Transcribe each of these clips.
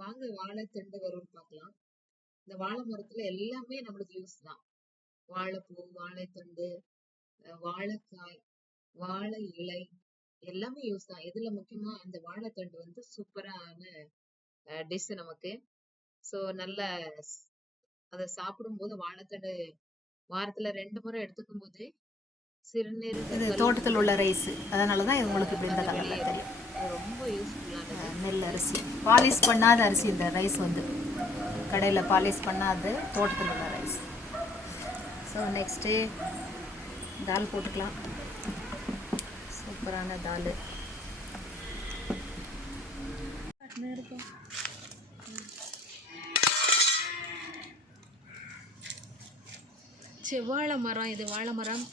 வாங்க வாழைத்தண்டு வரும்னு பார்க்கலாம். இந்த வாழை மரத்துல எல்லாமே நம்மளுக்கு யூஸ் தான். வாழைப்பூ வாழைத்தண்டு வாழைக்காய் வாழை இலை எல்லாமே யூஸ் தான். இதுல முக்கியமா இந்த வாழைத்தண்டு வந்து சூப்பரான டிஷ் நமக்கு. சோ நல்ல ஸ்- அதை சாப்பிடும்போது வாழைத்தண்டு வாரத்துல ரெண்டு முறை எடுத்துக்கும் போது கல் தோட்டத்தில் உள்ள ரைஸ் அதனால தான் இது உங்களுக்கு இப்படி இந்த கலரில் தெரியும். ரொம்ப யூஸ்ஃபுல்லானது அஹ் நெல் அரிசி. பாலிஷ் பண்ணாத அரிசி இந்த ரைஸ் வந்து. கடையில் பாலிஷ் பண்ணாத தோட்டத்தில் உள்ள ரைஸ் ஸோ நெக்ஸ்ட்டு தால் போட்டுக்கலாம். சூப்பரான தால் இருக்கும் செவ்வாழை மரம் இது வாழை மரம்.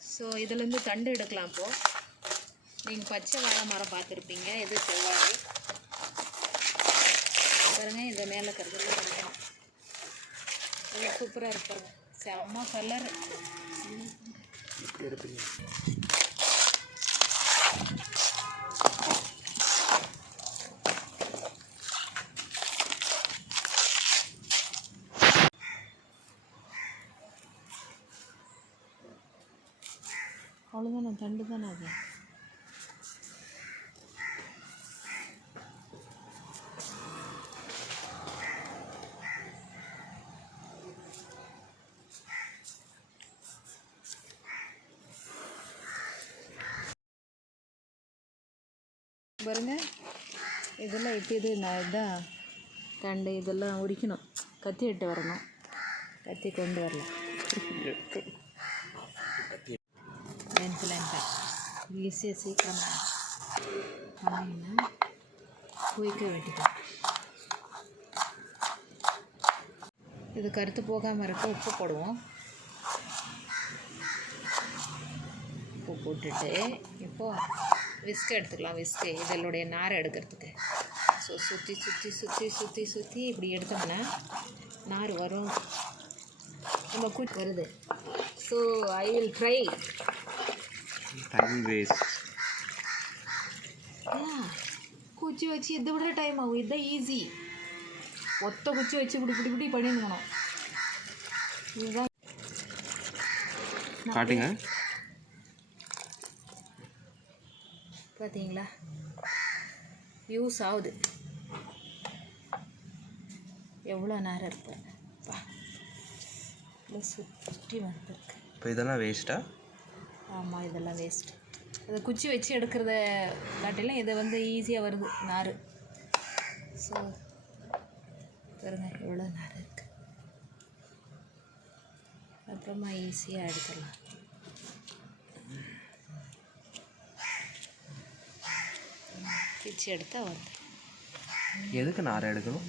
ஸோ இதுலேருந்து தண்டு எடுக்கலாம் இப்போ. நீங்கள் பச்சை வாழை மரம் பார்த்துருப்பீங்க. இது செவ்வாழை. பாருங்க இந்த மேலே இருக்கிறது பாருங்க இது சூப்பராக இருப்பாங்க செம்ம கலர் அவ்வளோதான் நான் தண்டு தானே அது பாருங்கள் இதெல்லாம் இப்போ இது நான் இதான் கண்டு இதெல்லாம் உரிக்கணும். கத்தி விட்டு வரணும். கத்தி கொண்டு வரலாம். லென்த் லென்த்தாக ஈஸியாக சீக்கிரமாக பண்ணிங்கன்னா குயிக்காக வெட்டிக்கலாம் இது கருத்து போகாமல் இருக்க உப்பு போடுவோம். உப்பு போட்டுட்டு இப்போ விஸ்க் எடுத்துக்கலாம் விஸ்கு இதனுடைய நாரை எடுக்கிறதுக்கு. ஸோ சுற்றி சுற்றி சுற்றி சுற்றி சுற்றி இப்படி எடுத்தோம்னா நார் வரும். நம்ம குச் வருது. So I will try time waste குச்சி வச்சு இதை விட டைம் ஆகும். இதுதான் ஈஸி ஒத்த குச்சி வச்சு இப்படி இப்படி இப்படி பண்ணிடணும் இதுதான். காட்டுங்க. பார்த்தீங்களா யூஸ் ஆகுது. எவ்வளோ நேரம் பா சுற்றி வந்திருக்கு. இப்போ இதெல்லாம் வேஸ்ட்டா ஆமாம் இதெல்லாம் வேஸ்ட் அதை குச்சி வச்சு எடுக்கிறத காட்டிலும் இது வந்து ஈஸியாக வருது நார் ஸோ பாருங்க எவ்வளோ நார் இருக்கு. அப்புறமா ஈஸியாக எடுத்துடலாம். பிச்சு எடுத்தால் வந்து எதுக்கு நாரை எடுக்கணும்?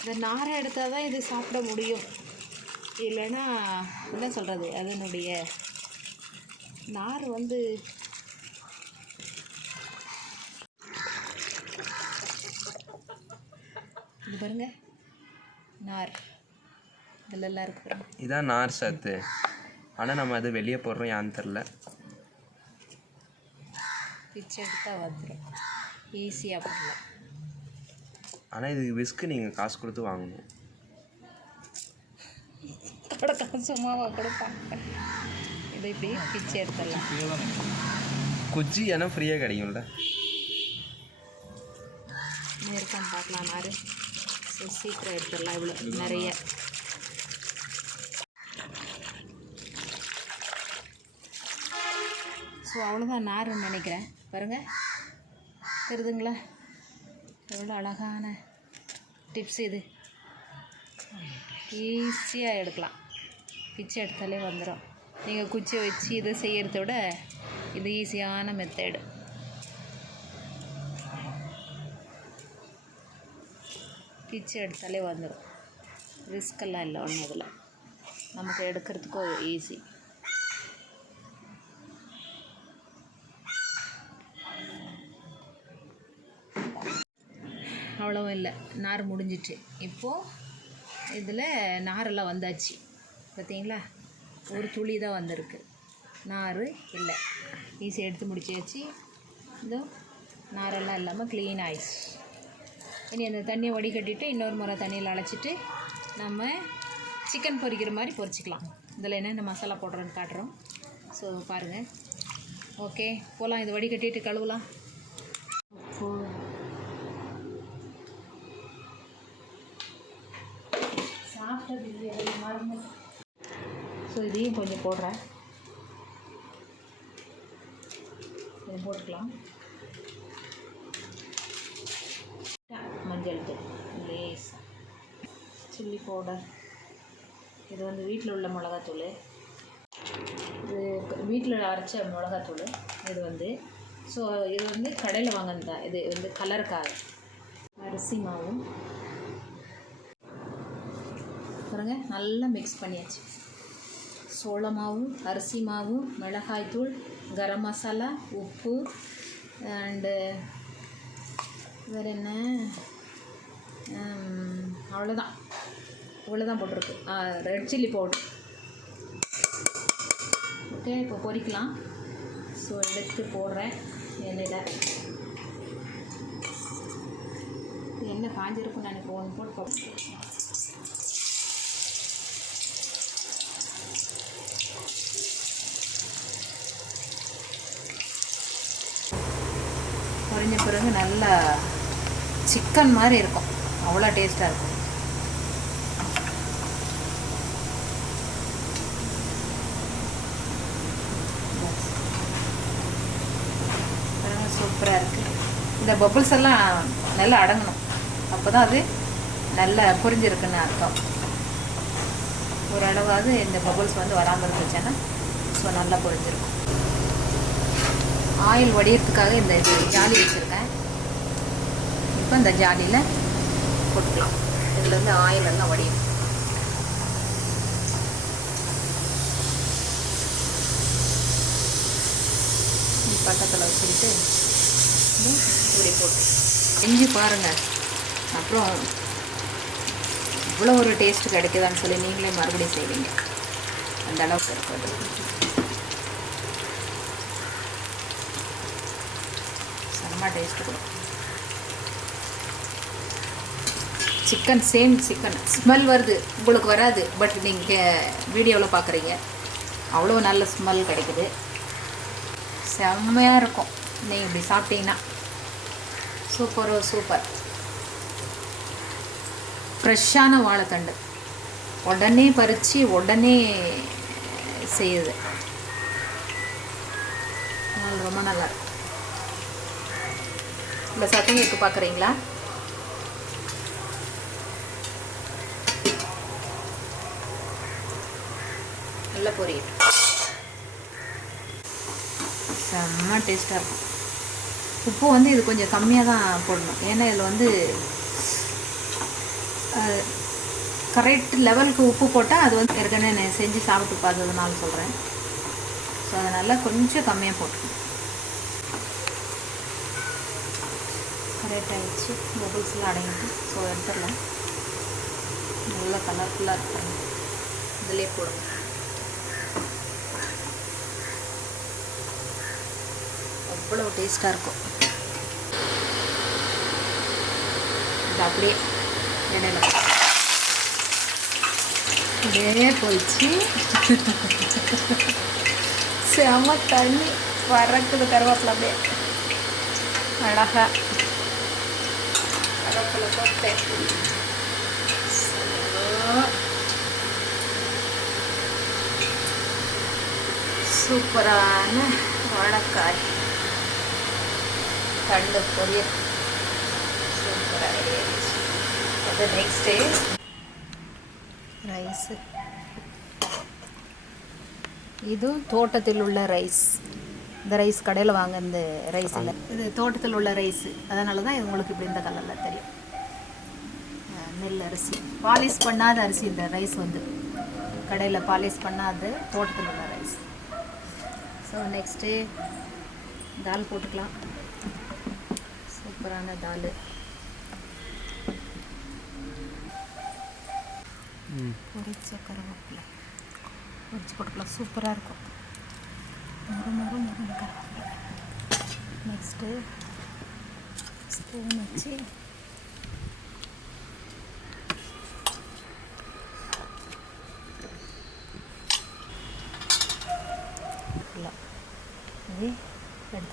இந்த நாரை எடுத்தால் தான் இது சாப்பிட முடியும். இல்லைன்னா என்ன சொல்கிறது அதனுடைய நார் வந்து இது பாருங்க நார். இதிலெல்லாம் இருக்கு இதான் நார் சத்து. ஆனால் நம்ம அது வெளியே போடுறோம் யான்னு தெரில பிச்சு எடுத்தால் வந்துடும் ஈஸியாக பண்ணலாம். ஆனால் இது விஸ்க்கு நீங்கள் காசு கொடுத்து வாங்கணும். கொடுக்க சும்மாவா கொடுப்பாங்க இதை இப்படி பிச்சு எடுத்துடலாம். குஜ்ஜி ஏன்னா ஃப்ரீயாக கிடைக்கும்ல. இருக்கான்னு பார்க்கலாம். நார் சீக்கிரம் எடுத்துடலாம். இவ்வளோ நிறைய. ஸோ அவ்வளோதான் நார்னு நினைக்கிறேன். பாருங்கள் தெரியுதுங்களா எவ்வளோ அழகான டிப்ஸ் இது. ஈஸியாக எடுக்கலாம். பிச்சை எடுத்தாலே வந்துடும் நீங்கள் குச்சியை வச்சு இதை செய்கிறத விட இது ஈஸியான மெத்தேடு பிச்சு எடுத்தாலே வந்துடும் ரிஸ்கெல்லாம் இல்லை ஒன்றும் இதில் நமக்கு எடுக்கிறதுக்கும் ஈஸி அவ்வளவும் இல்லை நார் முடிஞ்சிட்டு இப்போது இதில் நாரெல்லாம் வந்தாச்சு. பார்த்தீங்களா? ஒரு துளி தான் வந்திருக்கு. நார் இல்லை. ஈஸியாக எடுத்து முடிச்சாச்சு. இதோ நாரெல்லாம் இல்லாமல் க்ளீன் ஆயிடுச்சு. இனி அந்த தண்ணியை வடிகட்டிட்டு இன்னொரு முறை தண்ணியில் அழைச்சிட்டு நம்ம சிக்கன் பொரிக்கிற மாதிரி பொரிச்சிக்கலாம். இதில் என்னென்ன மசாலா போடுறோன்னு காட்டுறோம். ஸோ பாருங்கள் ஓகே போகலாம் இது வடிகட்டிட்டு கழுவலாம் உப்பு சாப்பிட்டது இல்லையா மறந்து ஸோ இதையும் கொஞ்சம் போடுறேன். இதை போட்டுக்கலாம். மஞ்சள் தூள். Less chilli powder. இது வந்து வீட்டில் உள்ள மிளகாத்தூள். இது வீட்டில் அரைச்ச மிளகாத்தூள். இது வந்து ஸோ இது வந்து கடையில் வாங்கினது. தான் இது வந்து கலருக்காக அரிசி மாவும் பாருங்கள் நல்லா மிக்ஸ் பண்ணியாச்சு. சோள மாவும் அரிசி மாவும் மிளகாய்த்தூள் கரம் மசாலா உப்பு அண்டு வேறு என்ன? அவ்வளோதான் இவ்வளோதான் போட்டிருக்கு. ரெட் சில்லி பவுடர் ஓகே இப்போ பொரிக்கலாம் ஸோ எடுத்து போடுறேன் எண்ணெயில். எண்ணெய் காஞ்சிருக்குன்னு நினைக்கிறேன் ஒன்று போட்டு போட்டு பொரிஞ்ச பிறகு நல்லா சிக்கன் மாதிரி இருக்கும். அவ்வளோ டேஸ்ட்டாக இருக்கும். சூப்பராக இருக்குது இந்த பபுள்ஸ் எல்லாம் நல்லா அடங்கணும். அப்போ தான் அது நல்லா புரிஞ்சிருக்குன்னு அர்த்தம். ஓரளவாவது இந்த பபுள்ஸ் வந்து வராமல் இருந்துச்சுன்னா ஸோ நல்லா புரிஞ்சிருக்கும். ஆயில் வடிகிறதுக்காக இந்த ஜாலி வச்சுருக்கேன். இப்போ இந்த ஜாலியில் போட்டுக்கலாம். இதுலேருந்து ஆயில் எல்லாம் வடியும் பக்கத்தில் வச்சுக்கிட்டு இப்படி போட்டு. செஞ்சு பாருங்கள் அப்புறம் இவ்வளோ ஒரு டேஸ்ட்டு கிடைக்குதான்னு சொல்லி நீங்களே மறுபடியும் செய்வீங்க. அந்த அளவுக்கு செம்ம டேஸ்ட் கொடுக்கும். சிக்கன் சேம் சிக்கன் ஸ்மெல் வருது உங்களுக்கு வராது பட் நீங்கள் வீடியோவில் பார்க்குறீங்க அவ்வளோ நல்ல ஸ்மெல் கிடைக்குது. செம்மையாக இருக்கும். நீங்கள் இப்படி சாப்பிட்டீங்கன்னா சூப்பரோ சூப்பர் ஃப்ரெஷ்ஷான வாழைத்தண்டு. உடனே பறித்து உடனே செய்யுது. ரொம்ப நல்லாயிருக்கும் இந்த சத்தம் இருக்கு பார்க்குறீங்களா? நல்லா பொரியல் செம்ம டேஸ்ட்டாக இருக்கும். உப்பு வந்து இது கொஞ்சம் கம்மியாக தான் போடணும். ஏன்னா இதில் வந்து கரெக்ட் லெவலுக்கு உப்பு போட்டால் அது வந்து ஏற்கனவே நான் செஞ்சு சாப்பிட்டு பார்த்ததுனால சொல்கிறேன் ஸோ அதனால் கொஞ்சம் கம்மியாக போட்டுக்கணும். கரெக்டாக ஆகிடுச்சு பபுள்ஸ்லாம் அடங்கிட்டு. ஸோ எடுத்துடலாம். நல்லா கலர்ஃபுல்லாக இருக்கும் இதிலே போடுங்க அவ்வளோ டேஸ்ட்டாக இருக்கும். இது அப்படியே இடையில அப்படியே போயிடுச்சு. செம தண்ணி. பறக்குது கருவேப்பிலை அப்படியே. அழகாக அழகா கருவேப்பிலை போட்டேன் சூப்பரான வாழைக்காய் தண்டு பொரியல் சூப்பராக ரெடி ஆயிடுச்சு அது நெக்ஸ்ட் டே ரைஸு இதுவும் தோட்டத்தில் உள்ள ரைஸ் இந்த ரைஸ் கடையில் வாங்க இந்த ரைஸ் இல்லை இது தோட்டத்தில் உள்ள ரைஸு. அதனால தான் இது உங்களுக்கு இப்படி இந்த கலரில் தெரியும். நெல் அரிசி. பாலிஷ் பண்ணாத அரிசி இந்த ரைஸ் வந்து. கடையில் பாலிஷ் பண்ணாத தோட்டத்தில் உள்ள ரைஸ் ஸோ நெக்ஸ்ட்டு தால் போட்டுக்கலாம். சூப்பரான தால் பொரிச்ச கருவேப்பிலை. பொரிச்சு போட்டுக்கலாம். சூப்பராக இருக்கும். ಮೂರು ಮೂರು ಮೂರು కావాలి నెక్స్ట్ స్పూన్ వచ్చి ఇలా ఇది